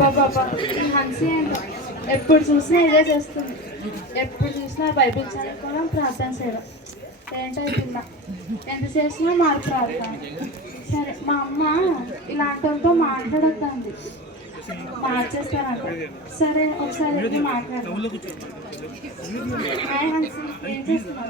బాబా ఈ హన్సీ ఏంటో ఎప్పుడు చూసినా ఇదే చేస్తుంది. ఎప్పుడు చూసినా బైబిల్ చదువుకోవడం, ప్రార్థన చేయడం. ఏంటో కింద ఎంత చేసినా మార్పు రాదు. సరే మా అమ్మ ఇలాంటి వాళ్ళతో మాట్లాడొద్దండి, మార్చేస్తానంట. సరే ఒకసారి వెళ్ళి మాట్లాడదాం. హాయ్ హన్సీ, ఏం చేస్తున్నావు?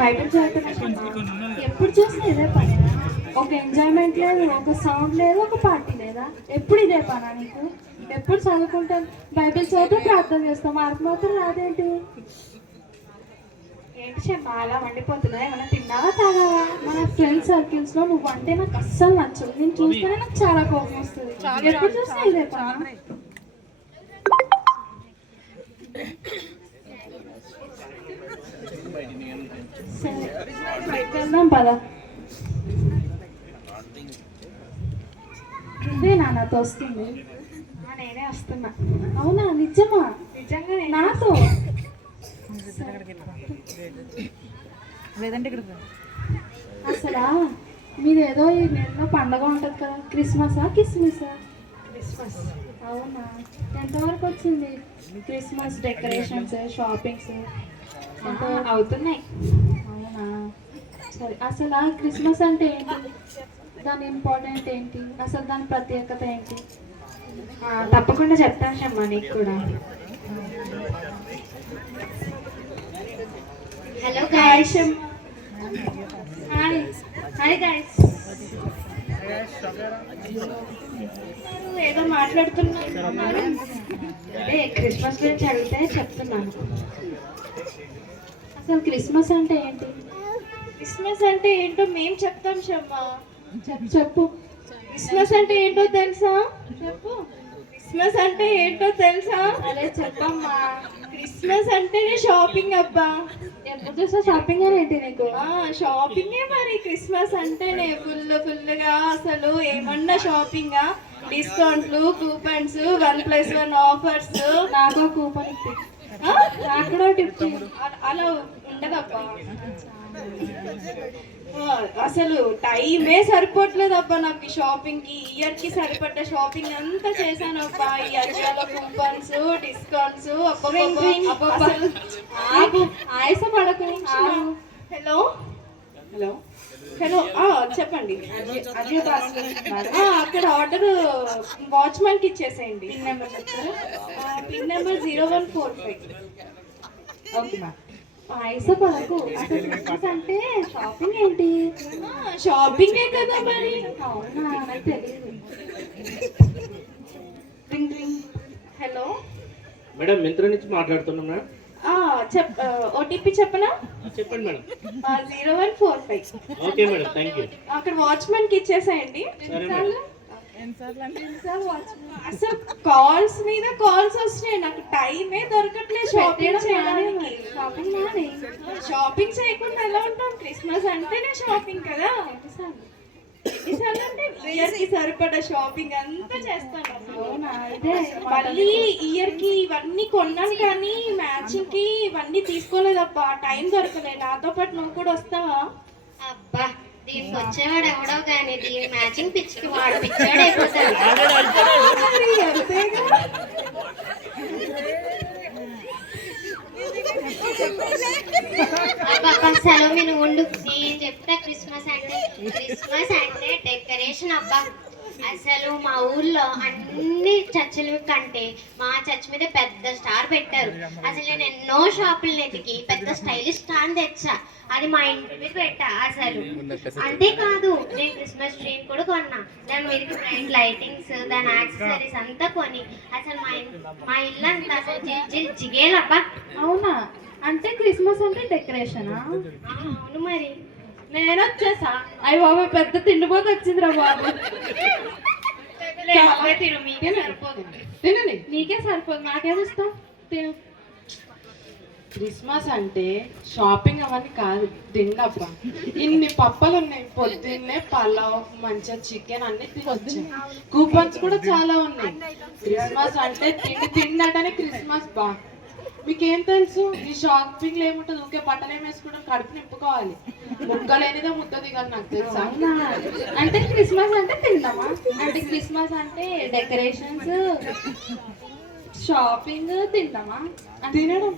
బైబిల్ చదువుతున్నా. ఎప్పుడు చూసినా ఇదే పని. ఒక ఎంజాయ్మెంట్ లేదు, ఒక సౌండ్ లేదు, ఒక పార్టీ లేదా. ఎప్పుడు ఇదే పనా నీకు? ఎప్పుడు చదువుకుంటాను, బైబిల్ చదువుతూ ప్రార్థన చేస్తాం, మార్పు మాత్రం రాదేంటి? ఏంటి చెప్పా అలా మండిపోతున్నా? ఏమన్నా తిన్నావా, తాగావా? మన ఫ్రెండ్ సర్కిల్స్ లో నువ్వు అంటే నాకు అస్సలు నచ్చవు. నేను చూస్తేనే నాకు చాలా కోపం వస్తుంది. ఎప్పుడు చూసినా ఇదే పనా? సరే వెళ్దాం పదా. నాతో వస్తుంది. నేనే వస్తున్నా. అవునా, నిజమా? నిజంగానే నాతో? అసలా మీదేదో ఈ నెలలో పండగ ఉంటుంది కదా, క్రిస్మసా కిస్మిసా? క్రిస్మస్. అవునా, ఎంతవరకు వచ్చింది? క్రిస్మస్ డెకరేషన్స్, షాపింగ్స్ ఎంత అవుతున్నాయి? అవునా, సరే. అసలు క్రిస్మస్ అంటే ఏంటి? దాని ఇంపార్టెంట్ ఏంటి? అసలు దాని ప్రత్యేకత ఏంటి? తప్పకుండా చెప్తాను షమ్మా నీకు కూడా. Hello guys. Hi hi guys. ఏదో మాట్లాడుతున్నారు. అదే క్రిస్మస్ గురించి అడిగితే చెప్తున్నాను. అసలు క్రిస్మస్ అంటే ఏంటి? క్రిస్మస్ అంటే ఏంటో మేము చెప్తాం షమ్మా. చెప్పు. క్రిస్మస్ అంటే ఏంటో తెలుసా? చెప్పు. క్రిస్మస్ అంటే ఏంటో తెలుసా? అదే చెప్పమ్మా. క్రిస్మస్ అంటే షాపింగ్ అబ్బా. ఎప్పుడు చూసా షాపింగ్ ఏంటి నీకు? షాపింగే మరి. క్రిస్మస్ అంటేనే ఫుల్గా అసలు ఏమన్నా షాపింగా, డిస్కౌంట్లు, కూపన్స్, 1+1 ఆఫర్స్. నాకు కూపన్ ఇప్పి, నాకు కూడా టిప్ అలా ఉండదబ్బా. అసలు టైమే సరిపోవట్లేదు అబ్బా నాకు షాపింగ్ కి. ఇయర్ కి సరిపడ్డ షాపింగ్ అంతా చేశాను అబ్బా. ఈ అజయాలో కూపన్స్, డిస్కౌంట్స్. ఆయాసపడకు. హలో హలో హలో చెప్పండి. అక్కడ ఆర్డర్ వాచ్మెన్ కి ఇచ్చేసేయండి. పిన్ నెంబర్ చెప్తారా? Pin number 0145. Okay ma'am. ఆయాసపడకు. అసలు క్రిస్మస్ అంటే షాపింగ్ ఏంటి? షాపింగే కదా మరి. అవునా, నాకు తెలియదు. Ring ring. Hello madam, Myntra నుంచి మాట్లాడుతున్నా. ఓటీపీ చెప్పనా? చెప్పండి madam. 0145. Okay madam, thank you. అక్కడ వాచ్మెన్ కి ఇచ్చేసేయండి. అసలు కాల్స్ మీద కాల్స్ వస్తున్నాయి, నాకు టైమే దొరకట్లేదు షాపింగ్ చేయడానికి. షాపింగ్ చేయకుండా ఎలా ఉంటాం? క్రిస్మస్ అంటేనే షాపింగ్ కదా. ఎన్నిసార్లు అంటే ఇయర్ కి సరిపడ షాపింగ్ అంతా చేస్తాను. మళ్ళీ ఇయర్ కి ఇవన్నీ కొన్నాను కానీ మ్యాచింగ్ కి ఇవన్నీ తీసుకోలేదబ్బా. టైం దొరకలేదు. నాతో పాటు నువ్వు కూడా వస్తావా? అబ్బా, దీనికి వచ్చేవాడు ఎవడో కానీ దీని మ్యాచింగ్ పిచ్చికి వాడు పిచ్చాడు అయిపోతాడు. సెలవు మీరు ఉండు, నేను చెప్తా. క్రిస్మస్ అంటే డెకరేషన్ అబ్బా. అసలు మా ఊర్లో అన్ని చర్చిల కంటే మా చర్చ్ మీద పెద్ద స్టార్ పెట్టారు. అసలు నేను ఎన్నో షాపులు ఎతికి పెద్ద స్టైలిష్ స్టార్ తెచ్చా. అది మా ఇంటి మీద పెట్టా. అసలు అంతేకాదు, నేను క్రిస్మస్ ట్రీ కూడా కొన్నా. దాని మీదకి బ్రైట్ లైటింగ్స్, దాని యాక్సెసరీస్ అంతా కొని అసలు మా ఇల్లు అంతా అసలు జిగేలబ్బా. అవునా, అంటే క్రిస్మస్ అంటే డెకరేషనా? అవును మరి. నేను వచ్చేసా. అయ్యి బాబు, పెద్ద తిండిపోతే వచ్చిందిరా బాబు. తినండి, నీకే సరిపోదు, నాకేమి ఇస్తావు? తిను. క్రిస్మస్ అంటే షాపింగ్ అవన్నీ కాదు, తిన్నప్ప. ఇన్ని పప్పలు ఉన్నాయి. పొద్దున్నే పలావ్, మంచిగా చికెన్ అన్ని తినొచ్చు. కూపన్స్ కూడా చాలా ఉన్నాయి. క్రిస్మస్ అంటే తిండి క్రిస్మస్ బా. మీకేం తెలుసు? ఈ షాపింగ్లో ఏముంటుంది? ఊకే బట్టలు ఏం వేసుకోవడం, కడుపు నింపుకోవాలి. ముక్కలేనిదే ముద్ద దిగాలి నాకు తెలుసా. అవునా? అంటే క్రిస్మస్ అంటే తిందామా? అంటే క్రిస్మస్ అంటే డెకరేషన్స్, షాపింగ్, తిందామా? తినడం,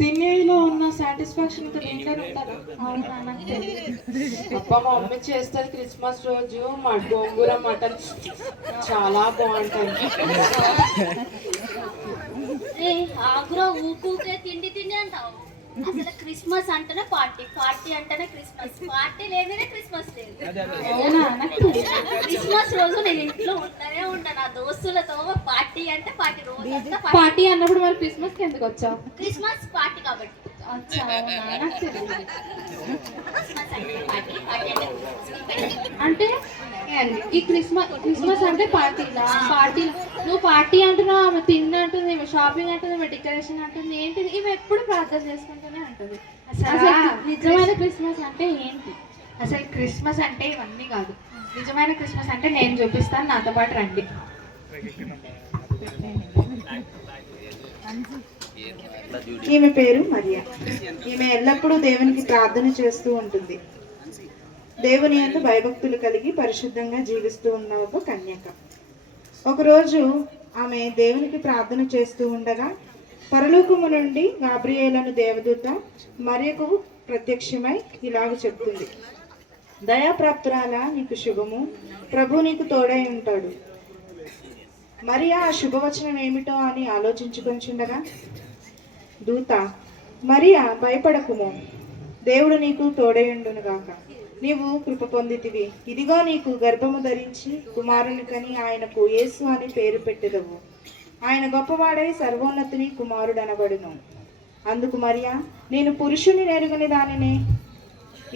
తినేలో ఉన్న సాటిస్ఫాక్షన్ ఇంకా దేంట్లోనే ఉంటుందా? అవునా? నాకు తెలియదు. అబ్బా మా మమ్మీ చేస్తుంది క్రిస్మస్ రోజు మా గోంగూర మటన్ చాలా బాగుంటుంది. ఆగ్రో ఊకే తిండి తిండి అంటావు. అసలు క్రిస్మస్ అంటేనే పార్టీ, పార్టీ అంటేనే క్రిస్మస్, పార్టీ లేనిదే క్రిస్మస్ లేదు. అవునా? నాకు తెలియదు. క్రిస్మస్ రోజు నేను ఇంట్లో ఉండనే ఉంటాను, నా దోస్తులతో పార్టీ అంటే పార్టీ, రోజంతా పార్టీ అన్నప్పుడు మరి క్రిస్మస్ కి ఎందుకు వచ్చావు? క్రిస్మస్ పార్టీ కాబట్టి. అచ్చా, అవునా? నాకు తెలియదు. క్రిస్మస్ అంటే పార్టీ, పార్టీ అంటే అంటే ఈ క్రిస్మస్ అంటే పార్టీలా? పార్టీ నువ్వు పార్టీ అంటున్నావు, ఆమె తిండి అంటుంది, ఈమె షాపింగ్ అంటుంది, ఈమె డెకరేషన్ అంటుంది. ఏంటిది? ఈమె ఎప్పుడు ప్రార్థన చేసుకుంటూనే ఉంటుంది. అసలు నిజమైన క్రిస్మస్ అంటే ఏంటి? అసలు క్రిస్మస్ అంటే ఇవన్నీ కాదు. నిజమైన క్రిస్మస్ అంటే నేను చూపిస్తాను, నాతో పాటు రండి. ఈమె పేరు మరియా. ఈమె ఎల్లప్పుడూ దేవునికి ప్రార్థన చేస్తూ ఉంటుంది. దేవుని యందు భయభక్తులు కలిగి పరిశుద్ధంగా జీవిస్తూ ఉన్న ఒక కన్యక. ఒకరోజు ఆమె దేవునికి ప్రార్థన చేస్తూ ఉండగా పరలోకము నుండి గాబ్రియేలను దేవదూత మరియకు ప్రత్యక్షమై ఇలాగ చెప్తుంది: దయాప్రాప్తురాల, నీకు శుభము, ప్రభు నీకు తోడై ఉంటాడు. మరియా ఆ శుభవచనం ఏమిటో అని ఆలోచించుకొంచుండగా దూత, మరియా భయపడకుము, దేవుడు నీకు తోడయుండును గాక. నీవు కృప పొందితివి, ఇదిగో నీకు గర్భము ధరించి కుమారుని కని ఆయనకు యేసు అని పేరు పెట్టెదవు. ఆయన గొప్పవాడై సర్వోన్నతుని కుమారుడు అనబడును. అందుకు మరియా, నేను పురుషుని నెరుగని దానినే,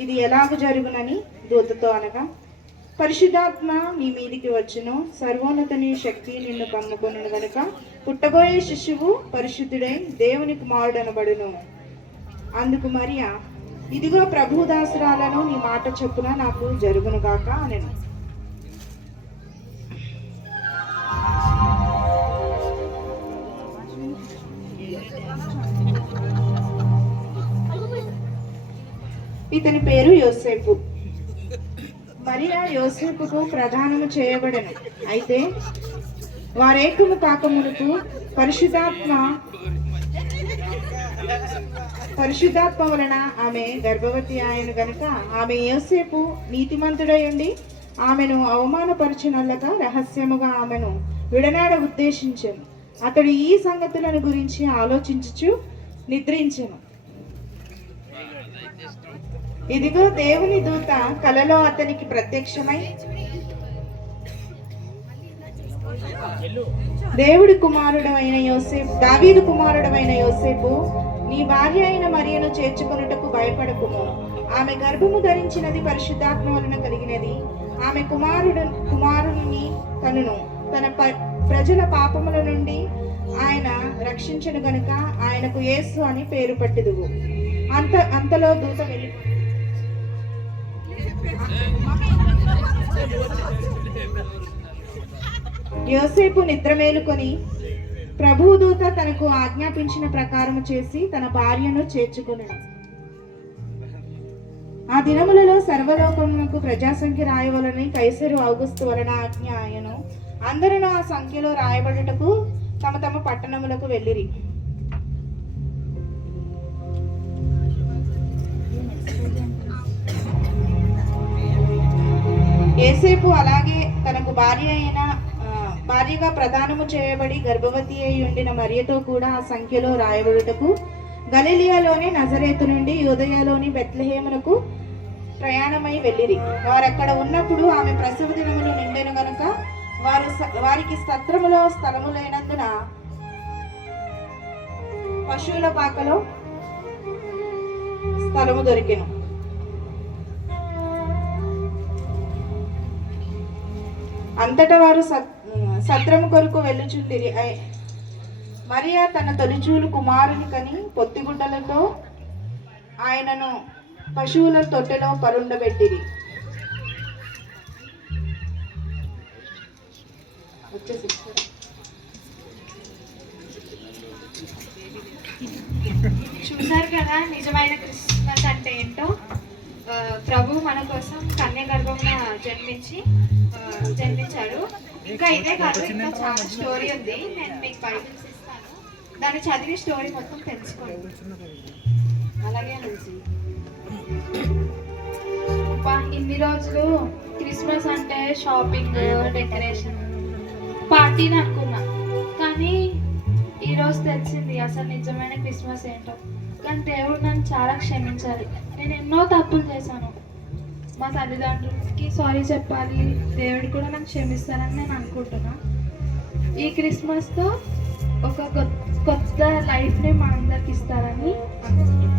ఇది ఎలాగ జరుగునని దూతతో అనగా, పరిశుద్ధాత్మ నీ మీదికి వచ్చును, సర్వోన్నతుని శక్తి నిన్ను కమ్ముకొనును గనుక పుట్టబోయే శిశువు పరిశుద్ధుడై దేవుని కుమారుడు అనబడును. అందుకు మరియా, ఇదిగో ప్రభుదాసురాలను, నీ మాట చొప్పున నాకు జరుగును గాక అనెను. ఇతని పేరు యోసేపు. మరియా యోసేపుకు ప్రదానము చేయబడెను. అయితే వారేకము కాకమునుపు పరిశుద్ధాత్మ వలన ఆమె గర్భవతి ఆయన గనుక ఆమె యోసేపు నీతిమంతుడై ఉండి ఆమెను అవమానపరచునల్లక రహస్యముగా ఆమెను విడనాడ ఉద్దేశించెను. అతడు ఈ సంగతులను గురించి ఆలోచించుచు నిద్రించెను. ఇదిగో దేవుని దూత కలలో అతనికి ప్రత్యక్షమై, దేవుడి కుమారుడమైన యోసేపు, దావీదు కుమారుడమైన యోసేపు, నీ భార్య అయిన మరియను చేర్చుకొనుటకు భయపడకుము. ఆమె గర్భము ధరించినది పరిశుద్ధాత్మ వలన కలిగినది. ఆమె కుమారుని కనును. తన ప్రజల పాపముల నుండి ఆయన రక్షించను గనుక ఆయనకు యేసు అని పేరు పెట్టెదవు. అంతలో దూత వెళ్ళి యోసేపు నిద్ర మేలుకొని ప్రభువు దూత తనకు ఆజ్ఞాపించిన ప్రకారము చేసి తన భార్యను చేర్చుకొనెను. ఆ దినములలో సర్వలోకమునకు ప్రజాసంఖ్య రాయవలని కైసరు ఔగుస్తు వలన ఆజ్ఞ ఆయను. అందరూ ఆ సంఖ్యలో రాయబడుటకు తమ తమ పట్టణములకు వెళ్ళిరి. యేసేపు అలాగే తనకు భార్యగా ప్రదానము చేయబడి గర్భవతి అయి ఉండిన మరియతో కూడా ఆ సంఖ్యలో రాయబడుటకు గలిలియాలోని నజరేతు నుండి యూదయలోని బెత్లెహేమునకు ప్రయాణమై వెళ్ళిరి. వారక్కడ ఉన్నప్పుడు ఆమె ప్రసవ దినములు నిండెను గనుక వారికి సత్రములో స్థలము లేనందున పశువుల పాకలో స్థలము దొరికెను. అంతటా వారు సత్రము కొరకు వెళ్ళుచుండిరి. మరియా తన తొలిచూలు కుమారుని కని పొత్తిగుడ్డలతో ఆయనను పశువుల తొట్టెలో పరుండబెట్టిరి. చూసారు కదా నిజమైన క్రిస్మస్ అంటే ఏంటో. ప్రభు మన కోసం కన్య గర్భమున జన్మించాడు. ఇంకా ఇదే కాదు, ఇంకా చాలా స్టోరీ ఉంది. నేను మీకు బైబిల్స్ ఇస్తాను, దాన్ని చదివి స్టోరీ మొత్తం తెలుసుకోండి. అలాగే నుంచి ఇన్ని రోజులు క్రిస్మస్ అంటే షాపింగ్, డెకరేషన్, పార్టీని అనుకున్నా. కానీ ఈరోజు తెలిసింది అసలు నిజమైన క్రిస్మస్ ఏంటో. కానీ దేవుడు నన్ను చాలా క్షమించాలి. నేను ఎన్నో తప్పులు చేశాను. మా తల్లిదండ్రులకి సారీ చెప్పాలి, దేవుడు కూడా నన్ను క్షమిస్తారని నేను అనుకుంటున్నా. ఈ క్రిస్మస్తో ఒక కొత్త లైఫ్ని మా అందరికి ఇస్తారని అనుకుంటున్నాను.